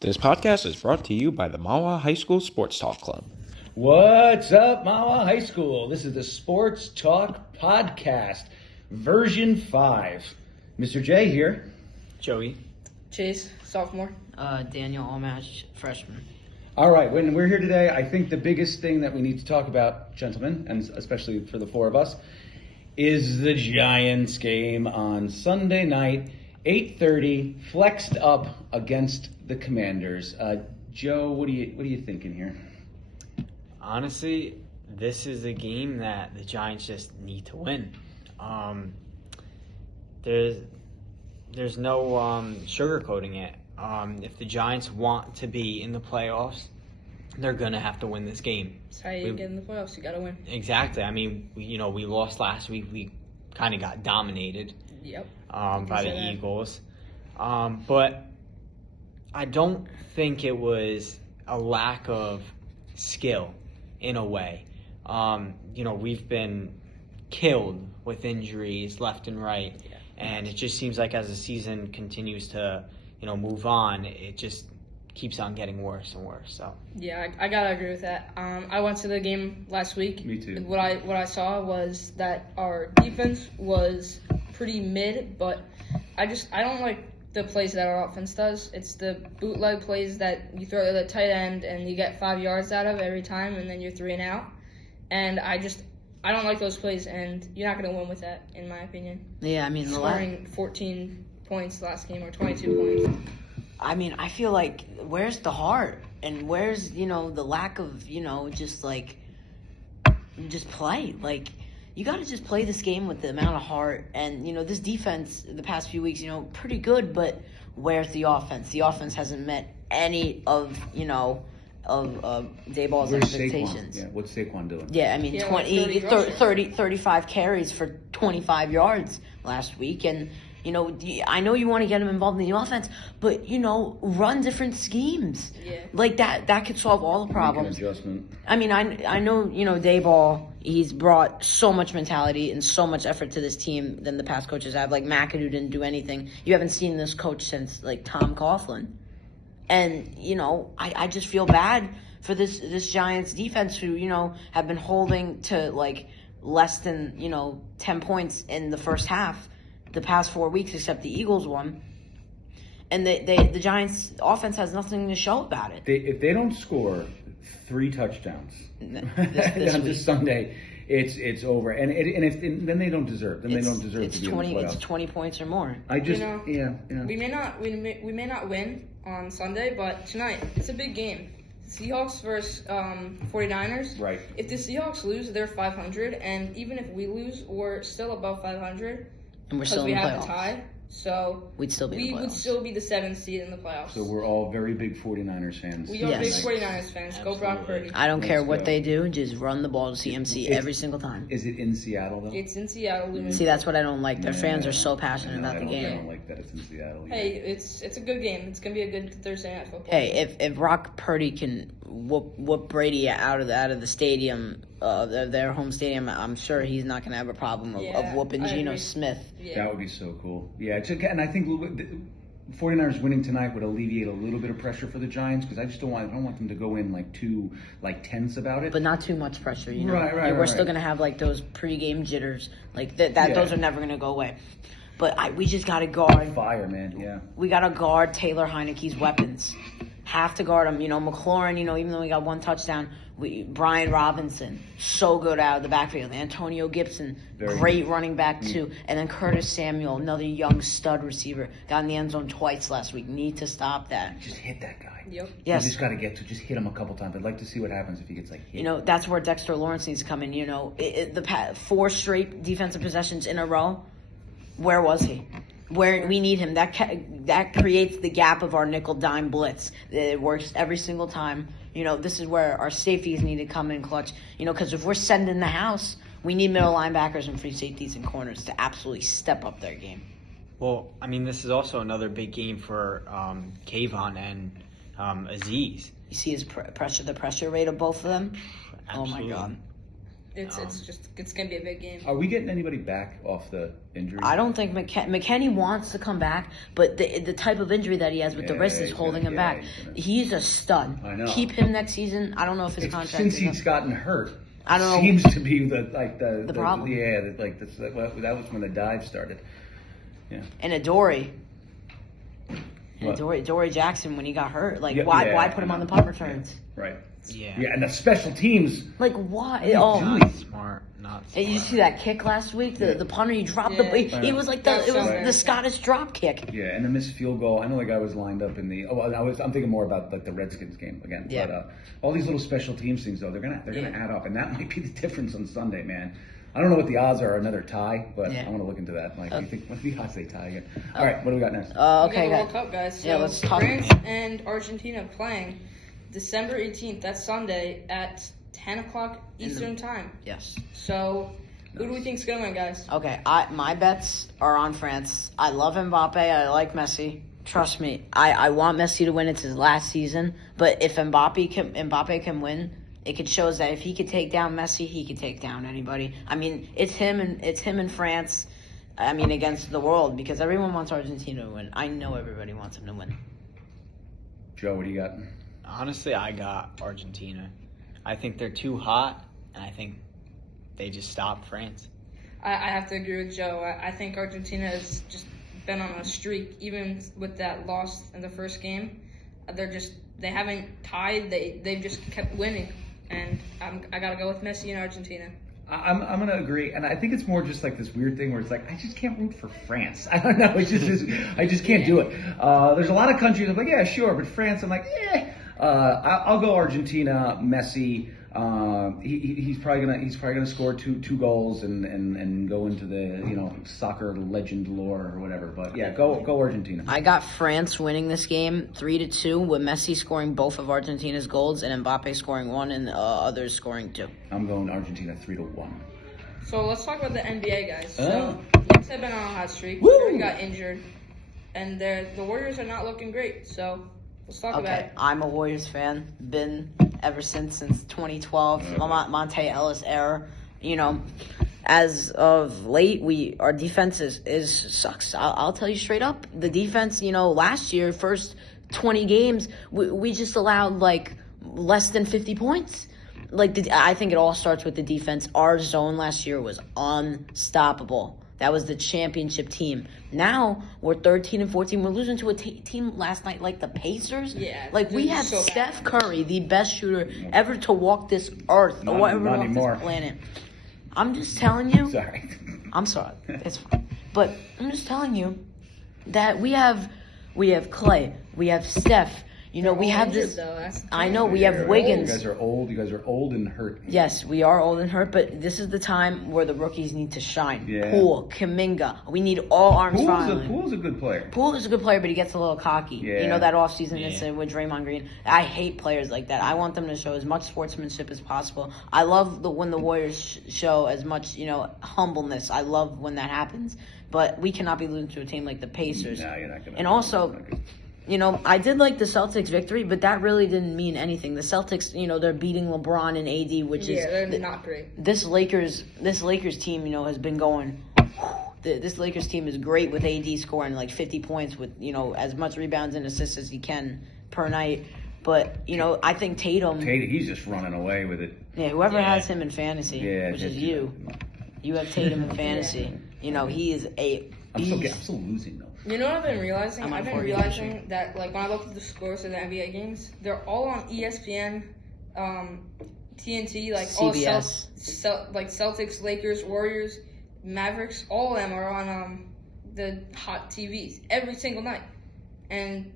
This podcast is brought to you by the Mawa High School Sports Talk Club. What's up, Mawa High School? This is the Sports Talk Podcast, version 5. Mr. J here. Joey. Chase, sophomore. Daniel Almash, freshman. All right, when we're here today, I think the biggest thing that we need to talk about, gentlemen, and especially for the four of us, is the Giants game on Sunday night, 8:30, flexed up against the Commanders. Joe, what are you thinking here? Honestly, this is a game that the Giants just need to win. There's no sugarcoating it. If the Giants want to be in the playoffs, they're gonna have to win this game. That's how you get in the playoffs. You gotta win. Exactly. I mean, we lost last week. We kind of got dominated. Yep. By the Eagles. But I don't think it was a lack of skill in a way. We've been killed with injuries left and right. Yeah. And it just seems like as the season continues to, move on, it just keeps on getting worse and worse. So yeah, I gotta agree with that. I went to the game last week. Me too. What I saw was that our defense was pretty mid, but I don't like the plays that our offense does. It's the bootleg plays that you throw to the tight end and you get 5 yards out of every time, and then you're 3 and out. And I don't like those plays, and you're not going to win with that, in my opinion. Yeah, I mean, Scoring 14 points last game or 22 points. I mean, I feel like where's the heart and where's the lack of just play. Like, you got to just play this game with the amount of heart. And this defense the past few weeks, pretty good, but where's the offense? The offense hasn't met any of Dayball's expectations. Saquon? Yeah, what's Saquon doing? Yeah, I mean, Yeah, 35 carries for 25 yards last week. And, I know you want to get him involved in the offense, but, run different schemes. Yeah. Like that could solve all the problems. Make an adjustment. I mean, I know, Dayball, he's brought so much mentality and so much effort to this team than the past coaches have. Like, McAdoo didn't do anything. You haven't seen this coach since, Tom Coughlin. And, I just feel bad for this Giants defense who, have been holding to, less than, 10 points in the first half the past 4 weeks, except the Eagles won. And the Giants' offense has nothing to show about it. If they don't score 3 touchdowns on this Sunday, it's over. And then they don't deserve. Then they don't deserve to be in the playoffs. It's 20 points or more. We may not win on Sunday, but tonight it's a big game. Seahawks versus 49ers. Right. If the Seahawks lose, they're 500, and even if we lose, we're still above 500 And we're still because in we the have playoffs. a tie. So We'd still be in the we playoffs. would still be the 7th seed in the playoffs. So we're all very big 49ers fans. We are Yes. big 49ers fans. Go Brock Purdy. I don't care what go. they do, just run the ball to CMC every single time. Is it in Seattle, though? It's in Seattle. Lumen. See, that's what I don't like. Their fans are so No, passionate about the I game. don't like that it's in Seattle. Hey, it's a good game. It's gonna be a good Thursday night football. Hey, if Brock Purdy can whoop Brady out of the stadium, their home stadium, I'm sure he's not gonna have a problem of whooping I Geno agree. Smith. Yeah. That would be so cool. Yeah, and I think the 49ers winning tonight would alleviate a little bit of pressure for the Giants because I don't want them to go in too tense about it. But not too much pressure, Right, We're still right. gonna have those pregame jitters, that. Yeah. Those are never gonna go away. But we just gotta guard. Fire, man. Yeah. We gotta guard Taylor Heineke's weapons. Have to guard him. McLaurin. Even though we got 1 touchdown, Brian Robinson, so good out of the backfield. Antonio Gibson, Very great good. running back too. And then Curtis Samuel, another young stud receiver, got in the end zone twice last week. Need to stop that. Just hit that guy. Yep. Yes. You just got to just hit him a couple times. I'd like to see what happens if he gets hit. That's where Dexter Lawrence needs to come in. The 4 straight defensive possessions in a row. Where was he? Where we need him. That creates the gap of our nickel dime blitz. It works every single time. This is where our safeties need to come in clutch. Because if we're sending the house, we need middle linebackers and free safeties and corners to absolutely step up their game. Well, I mean, this is also another big game for Kayvon and Aziz. You see his the pressure rate of both of them? Absolutely. Oh my God. It's gonna be a big game. Are we getting anybody back off the injury? I don't think McKennie wants to come back, but the type of injury that he has with the wrist is holding him back. He's a stud. I know. Keep him next season. I don't know if his contract Since is he's up. gotten hurt, I don't know. seems to be the problem. That was when the dive started. Yeah. And Adoree. And What? Dory Jackson, when he got hurt, like, Yeah, why put him on the punt returns? Right. Yeah. Yeah, and the special teams. Like, why? Not smart. Not Hey, smart. you see that kick last week? The punter, he dropped Yeah. he was like That was so the bad. Scottish drop kick. Yeah, and the missed field goal. I know the guy was lined up in the. I'm thinking more about like the Redskins game again. Yeah. But all these little special teams things though, they're gonna add up, and that might be the difference on Sunday, man. I don't know what the odds are another tie, but Yeah. I want to look into that. Like, what are the odds they tie again? All right, what do we got next? We got Okay, the World guys. Cup, guys. So Yeah, let's talk. France and Argentina playing December 18th. That's Sunday at 10 o'clock Eastern time. Yes. So, who do we think's gonna win, guys? Okay, my bets are on France. I love Mbappe. I like Messi. Trust me, I want Messi to win. It's his last season. But if Mbappe can win, it shows that if he could take down Messi, he could take down anybody. I mean, it's him and France. I mean, against the world, because everyone wants Argentina to win. I know everybody wants him to win. Joe, what do you got? Honestly, I got Argentina. I think they're too hot, and I think they just stopped France. I have to agree with Joe. I think Argentina has just been on a streak, even with that loss in the first game. They haven't tied. They've just kept winning, and I gotta go with Messi and Argentina. I'm gonna agree, and I think it's more just like this weird thing where it's like I just can't root for France. I don't know, it's just I just can't do it. There's a lot of countries I'm like, yeah, sure, but France, I'm like, I'll go Argentina, Messi. He's probably gonna score two goals and go into the soccer legend lore or whatever. But yeah, go Argentina. I got France winning this game 3-2, with Messi scoring both of Argentina's goals and Mbappe scoring one and others scoring two. I'm going Argentina 3-1. So let's talk about the NBA, guys. Oh. So Knicks have been on a hot streak. Curry got injured, and the Warriors are not looking great. So let's talk about Okay, it. I'm a Warriors fan. Been ever since 2012, Monte Ellis era. As of late, our defense is sucks. I'll tell you straight up. The defense, last year, first 20 games, we just allowed like less than 50 points. I think it all starts with the defense. Our zone last year was unstoppable. That was the championship team. Now we're 13 and 14. We're losing to a team last night like the Pacers. Yeah, we have so Steph Curry, the best shooter ever to walk this earth, Not or ever walk anymore. this planet. I'm just telling you. Sorry. I'm sorry. It's fine. But I'm just telling you that we have Clay, we have Steph. We have Injured, this. though. That's the I thing. know we You're have old. Wiggins. You guys are old. You guys are old and hurt. Yes, we are old and hurt, but this is the time where the rookies need to shine. Yeah. Poole, Kuminga. We need all arms firing. Pool's a good player. Poole is a good player, but he gets a little cocky. Yeah. That offseason incident with Draymond Green. I hate players like that. I want them to show as much sportsmanship as possible. I love when the Warriors show as much, humbleness. I love when that happens. But we cannot be losing to a team like the Pacers. No, you're not gonna. And also, I did like the Celtics victory, but that really didn't mean anything. The Celtics, they're beating LeBron and AD, which is they're not great. this Lakers team, has been going. This Lakers team is great with AD scoring like 50 points with as much rebounds and assists as he can per night. But I think Tatum, he's just running away with it. whoever has him in fantasy, which is you have Tatum in fantasy. He is a I'm beast. still losing though. You know what I've been realizing? I'm I've been unfortunate. realizing that when I look at the scores of the NBA games, they're all on ESPN, TNT, all CBS. Celtics, Lakers, Warriors, Mavericks. All of them are on the hot TVs every single night. And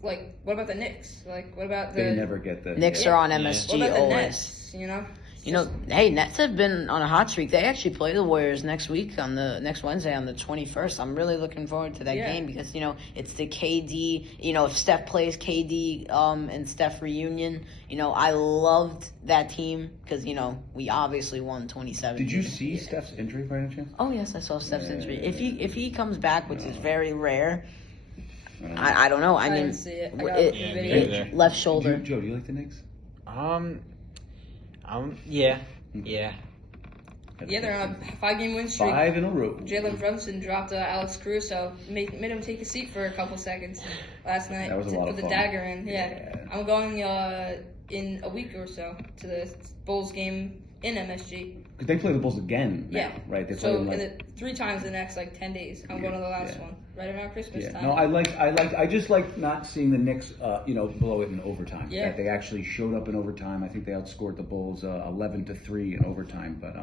what about the Knicks? What about the They never get the Knicks are on What MSG about the always. Nets? Hey, Nets have been on a hot streak. They actually play the Warriors next week next Wednesday on the 21st. I'm really looking forward to that game because, it's the KD, if Steph plays KD and Steph reunion, I loved that team because, we obviously won 27. Did you see Steph's injury by any chance? Oh, yes, I saw Steph's injury. If he comes back, which is very rare, I don't know. I mean, didn't see it. I got it- the Yeah, video. me neither. left shoulder. Joe, do you like the Knicks? Yeah. Yeah, they're on a 5-game win streak. 5 in a row. Jalen Brunson dropped Alex Caruso, made him take a seat for a couple seconds last night. That was a lot of the fun. dagger in. Yeah. I'm going in a week or so to the Bulls game in MSG. Because they play the Bulls again now, Yeah. right? They play So them, in 3 times the next 10 days. I'm going to the last one right around Christmas time. No, I just like not seeing the Knicks, blow it in overtime. Yeah. That they actually showed up in overtime. I think they outscored the Bulls 11-3 in overtime. But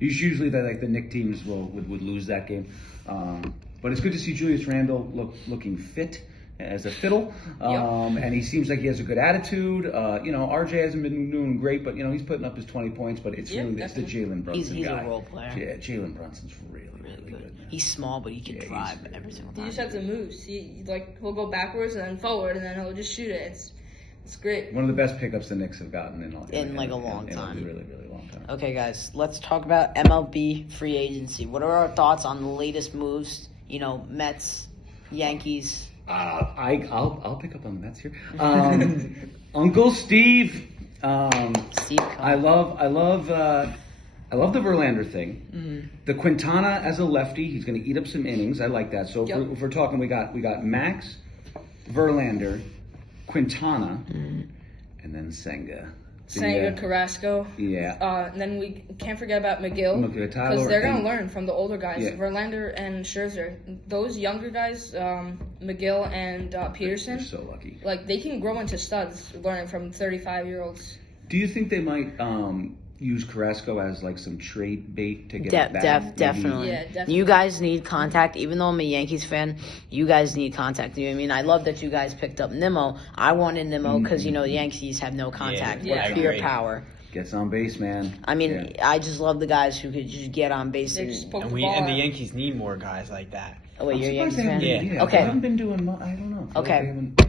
it's usually that the Knicks teams would lose that game. But it's good to see Julius Randle looking fit as a fiddle, and he seems like he has a good attitude. RJ hasn't been doing great, but he's putting up his 20 points. But it's the Jalen Brunson He's guy. a role player. Yeah, Jalen Brunson's really good. Man. He's small, but he can drive every single He time. just has the moves. He'll go backwards and then forward, and then he'll just shoot it. It's great. One of the best pickups the Knicks have gotten in a long time. In a really, really long time. Okay, guys, let's talk about MLB free agency. What are our thoughts on the latest moves? Mets, Yankees. I'll pick up on the Mets here. Uncle Steve. Steve. I love the Verlander thing. Mm-hmm. The Quintana as a lefty, he's going to eat up some innings. I like that. So if we're talking, we got Max, Verlander, Quintana, and then Senga. Senga, Carrasco. Yeah. And then we can't forget about McGill. Tyler, Because they're going to learn from the older guys. Yeah. Verlander and Scherzer. Those younger guys, McGill and Peterson, They're so lucky. they can grow into studs learning from 35-year-olds. Do you think they might use Carrasco as some trade bait to get back? Definitely. Yeah, definitely. You guys need contact. Even though I'm a Yankees fan, you guys need contact. You know what I mean? I love that you guys picked up Nimmo. I wanted Nimmo because, the Yankees have no contact. Yeah, We're pure agree. power. Gets on base, man. I mean, I just love the guys who could just get on base. They just poke And the ball the out. Yankees need more guys like that. Oh, wait, I'm you're a surprised Yankees they fan? haven't- Yeah. They Okay. haven't been doing much. I don't know. I feel Okay. like they haven't-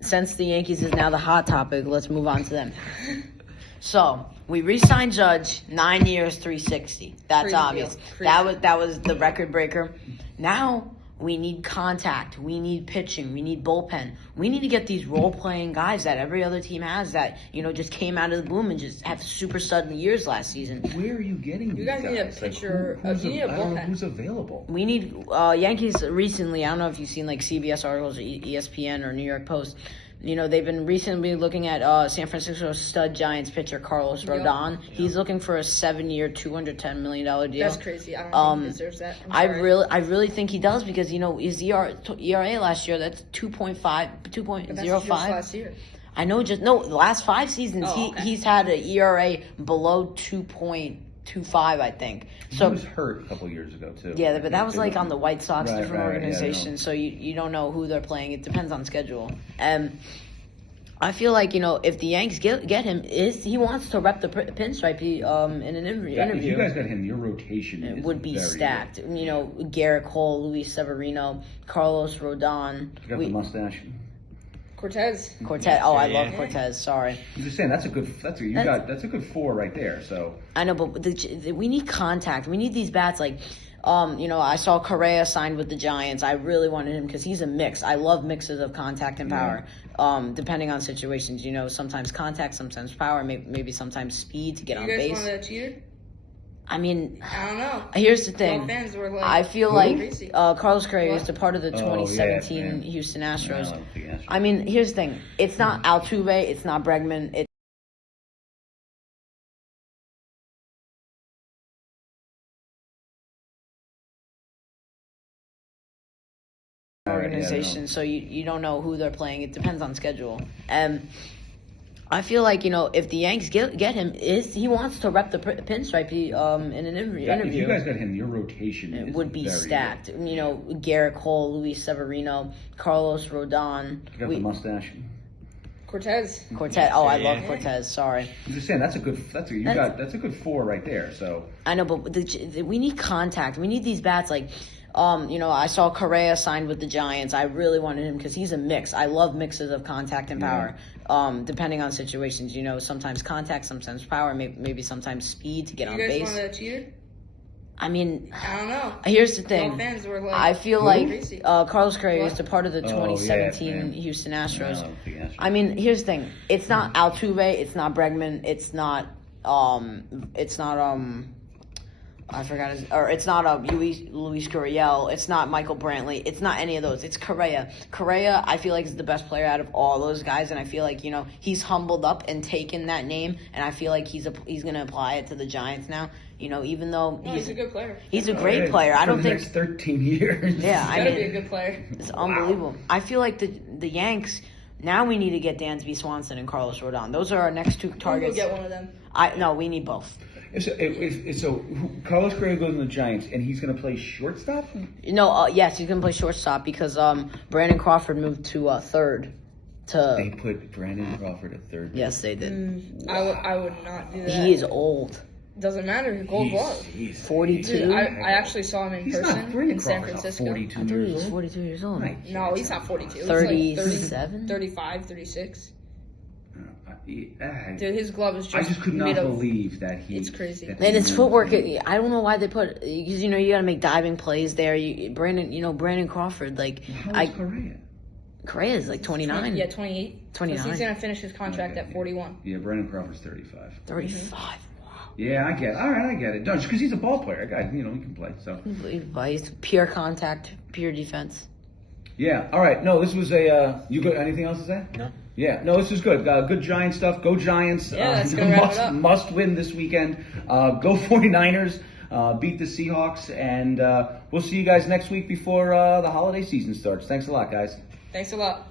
Since the Yankees is now the hot topic, let's move on to them. So we re-signed Judge, 9 years, 360. That's Crazy obvious. deal. Crazy. That was the record breaker. Now we need contact. We need pitching. We need bullpen. We need to get these role playing guys that every other team has that just came out of the boom and just have super stud years last season. Where are you getting these guys need a guys? pitcher. Who's You need a I don't know bullpen. who's available. We need Yankees recently. I don't know if you've seen CBS articles or ESPN or New York Post. They've been recently looking at San Francisco stud Giants pitcher Carlos Rodon. He's looking for a 7-year, $210 million deal. That's crazy. I don't think he deserves that. I really think he does because his ERA last year, that's 2.5, But that's just 2.05. last year. I know, the last 5 seasons Oh, okay. he's had an ERA below 2.25, I think. He So was hurt a couple years ago too. yeah, but that was on the White Sox, Right, different right, yeah, I organization. know. So you don't know who they're playing. It depends on schedule. I feel like if the Yanks get him, he wants to rep the pinstripe in an interview. If you guys got him, your rotation It is would be very stacked. Garrett Cole, Luis Severino, Carlos Rodon, Good. You got the mustache. Cortez. Cortez. Oh, I love Yeah. Cortez. Sorry, I'm just saying that's a good 4 right there. So I know, but we need contact. We need these bats I saw Correa signed with the Giants. I really wanted him because he's a mix. I love mixes of contact and power. Depending on situations, sometimes contact, sometimes power, maybe sometimes speed to get on You guys base. want a cheater? I mean, I don't know. here's the All thing. fans were I feel crazy. Carlos Correa is What? a part of the Oh, 2017 yeah, man. Houston I Astros. like the Astros. I mean, here's the thing. It's not Altuve. It's not Bregman. It's organization. So you don't know who they're playing. It depends on schedule. I feel like if the Yanks get him, he wants to rep the pinstripe in an interview. If you guys got him, your rotation It is would be very stacked. Garrett Cole, Luis Severino, Carlos Rodon. Good. You got the mustache. Cortez. Cortez. Oh, I love Yeah. Cortez. Sorry. I'm just saying that's a good 4 right there. So I know, but we need contact. We need these bats I saw Correa signed with the Giants. I really wanted him because he's a mix. I love mixes of contact and power. Depending on situations, sometimes contact, sometimes power, maybe sometimes speed to get on You guys base. want a cheater? I mean, I don't know. here's the All thing. fans were I feel crazy. Carlos Correa is What? a part of the Oh, 2017 man. Houston Astros. I like the Astros. I mean, here's the thing. It's not Altuve. It's not Bregman. It's not I forgot his, or it's not Luis Gurriel. It's not Michael Brantley. It's not any of those. It's Correa. Correa, I feel like, is the best player out of all those guys, and I feel like, he's humbled up and taken that name, and I feel like he's going to apply it to the Giants now. Even though he's a good player. He's a great player. I don't think next 13 years. Yeah, He's gotta be a good player. It's unbelievable. I feel like the Yanks. Now we need to get Dansby Swanson and Carlos Rodon. Those are our next two targets. We'll get one of them. No, we need both. So Carlos Correa goes to the Giants, and he's going to play shortstop? No, yes, he's going to play shortstop because Brandon Crawford moved to third. They put Brandon Crawford at third. Yes, they did. I would not do that. He is old. Doesn't matter. He's gold glove. 42. Dude, I actually saw him in person in San Francisco. 42 I thought he years was old. 42 years old. No, he's not 42. 37? 35, 36. Dude, Dude, his glove is I just just could not made of. believe that he. It's crazy. that And he his moved footwork, from- I don't know why they put, because, you got to make diving plays there. Brandon Crawford, How old's Correa? Correa is like 29. Yeah, 28. 29. So he's going to finish his contract Okay, at 41. Yeah, Brandon Crawford's 35. 35. Wow. Yeah, I get it. All right, I get it. No, just because he's a ball player, guy, he can play. So. But he's pure contact, pure defense. Yeah. All right. No, this was a. You got anything else to say? No. Yeah. No, this was good. Good Giant stuff. Go Giants. Yeah, that's gonna wrap it up. Must win this weekend. Go 49ers. Beat the Seahawks, and we'll see you guys next week before the holiday season starts. Thanks a lot, guys. Thanks a lot.